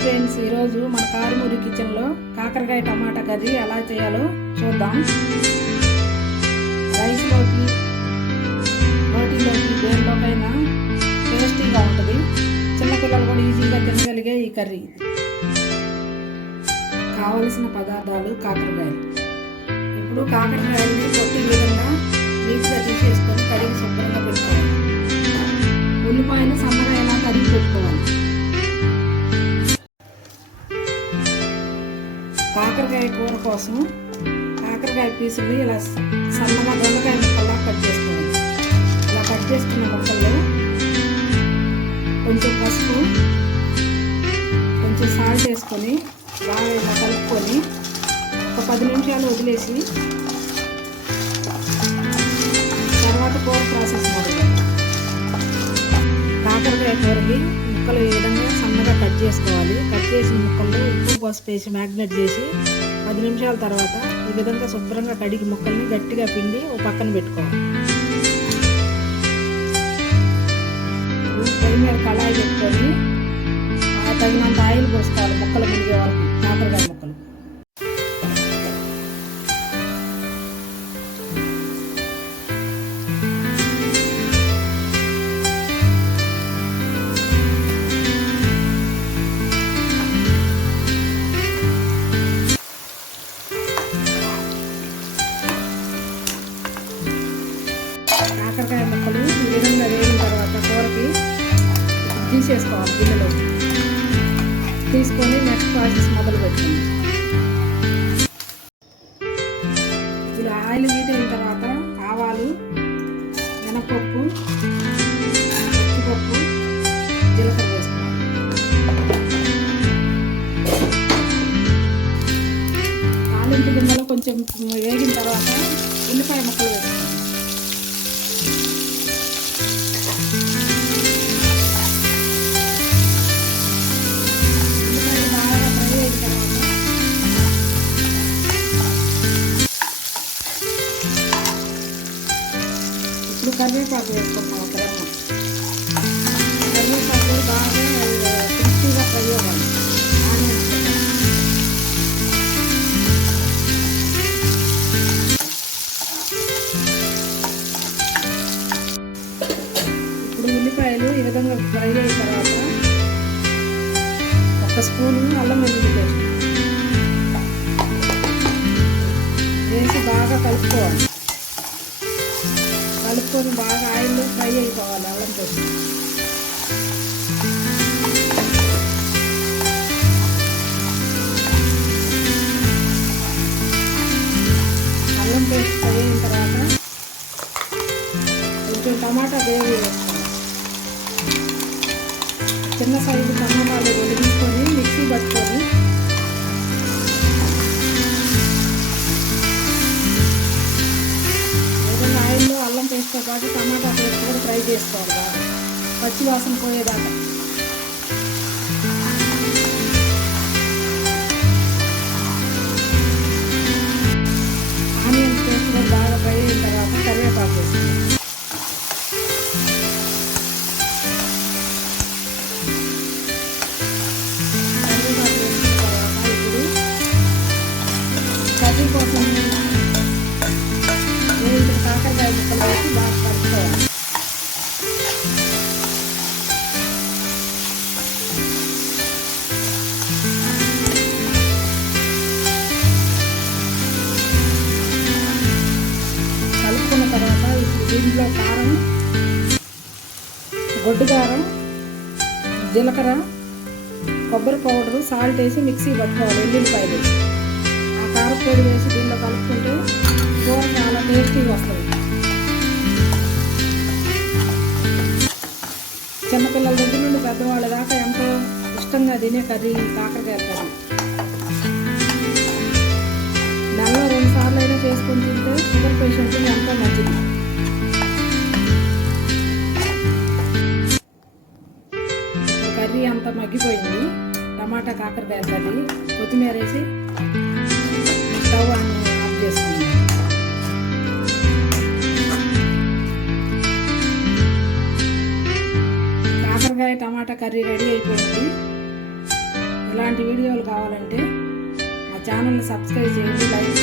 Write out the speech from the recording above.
Friends, ఈరోజు మన కారుమూరి కిచెన్లో కాకరకాయ టమాటా కర్రీ ఎలా చేయాలో చూద్దాం. రైస్లోకి, రోటీలోకి, దేనిలోకైనా టేస్టీగా ఉంటుంది. చిన్నపిల్లలు కూడా ఈజీగా తినగలిగే ఈ కర్రీ. కావలసిన పదార్థాలు: కాకరకాయలు. ఇప్పుడు కాకరకాయలని పొట్టి విధంగా నీట్గా తీసేసుకొని కడిగి శుభ్రంగా పెట్టుకోవాలి. ఉల్లిపాయలు సన్నగా ఎలా తరిగి పెట్టుకోవాలి. కాకరకాయ కూర కోసం కాకరకాయ పీసులు ఇలా సన్నగా దొండకాయ ముక్కల్లా కట్ చేసుకోవాలి. ఇలా కట్ చేసుకున్న ముక్కల్లో కొంచెం పసుపు, కొంచెం సాల్ట్ వేసుకొని బాగా ఇలా కలుపుకొని ఒక 10 నిమిషాలు వదిలేసి తర్వాత కూర ప్రాసెస్ మొదలు. కాకరకాయ కూరకి ముక్కలు ఈ విధంగా సన్నగా కట్ చేసుకోవాలి. కట్ చేసిన ముక్కల్లో ఉప్పు, పసుపు వేసి మ్యాగ్నేట్ చేసి 10 నిమిషాల తర్వాత ఈ విధంగా శుభ్రంగా కడిగి ముక్కల్ని గట్టిగా పిండి ఓ పక్కన పెట్టుకోవాలి. పొయ్యి మీద కళాయి పెట్టుకొని తగినంత ఆయిల్ పోసుకోవాలి. ముక్కలు మునిగే వరకు కాకరకాయ ముక్కలు. కాకరకాయ ముక్కలు ఈ విధంగా వేగిన తర్వాత కూరకి తీసేసుకోవాలి. గిన్నెలో తీసుకొని నెక్స్ట్ ప్రాసెస్ మొదలు పెట్టండి. ఇలా ఆయిల్ హీట్ అయిన తర్వాత ఆవాలు, మినపప్పు, పచ్చిపప్పు, జీలకర్ర వేసుకోవాలి. తాలింపు గిన్నెలో కొంచెం వేగిన తర్వాత ఉల్లిపాయ ముక్కలు వేసుకోవాలి. ఇప్పుడు కరివేపాకు వేసుకుంటాం. ఒక రెమ్మ కరివేపాకు బాగా క్రిస్పీగా ఫ్రై అవ్వాలి. ఇప్పుడు ఉల్లిపాయలు ఈ విధంగా ఫ్రై అయిన తర్వాత 1 స్పూను అల్లం వెల్లుల్లి పేస్ట్ వేసి బాగా కలుపుకోవాలి. కలుపుకొని బాగా ఆయిల్లో ఫ్రై అయిపోవాలి. అల్లం పేస్ట్ ఫ్రై అయిన తర్వాత కొంచెం టమాటా గ్రేవీ వేసుకోవాలి. చిన్న సైజు టమాటాలు తీసుకొని మిక్సీ పట్టుకొని ఆయిల్లో అల్లం పేస్ట్తో పాటు టమాటా పేస్ట్ కూడా ఫ్రై చేసుకోవాలి. బాగా పచ్చి వాసన పోయేదాకా. ఆనియన్స్ పేస్ట్ కూడా బాగా ఫ్రై అయిన తర్వాత కరివేపాకు వేసుకోవాలి. కరివేపాకు వేసిన తర్వాత ఇప్పుడు కర్రీ కోసం కాకరకాయ ముక్కలు వేసి బాగా కలుపుకోవాలి. కలుపుకున్న తర్వాత ఇప్పుడు దీంట్లో కారం, గొడ్డు కారం, జీలకర్ర, కొబ్బరి పౌడరు, సాల్ట్ వేసి మిక్సీ పట్టుకోవాలి. ఎల్లుల్లిపాయలు వేసి ఆ కారపొడి వేసి దీంట్లో కలుపుకుంటే కూర చాలా టేస్టీగా వస్తుంది. చిన్నపిల్లల దగ్గర నుండి పెద్దవాళ్ళ దాకా ఎంతో ఇష్టంగా తినే కర్రీ కాకరకాయ కర్రీ. నెలలో 2 సార్లు అయినా చేసుకొని తింటే షుగర్ పేషెంట్కి ఎంతో మంచిది. కర్రీ అంతా మగ్గిపోయింది. టమాటా కాకరకాయ కర్రీ. కొత్తిమీర వేసి స్టవ్ ఆఫ్ చేసుకున్నాం. కాకరకాయ టమాటా కర్రీ రెడీ అయిపోయింది. ఇలాంటి వీడియోలు కావాలంటే మా ఛానల్ని సబ్స్క్రైబ్ చేయండి, లైక్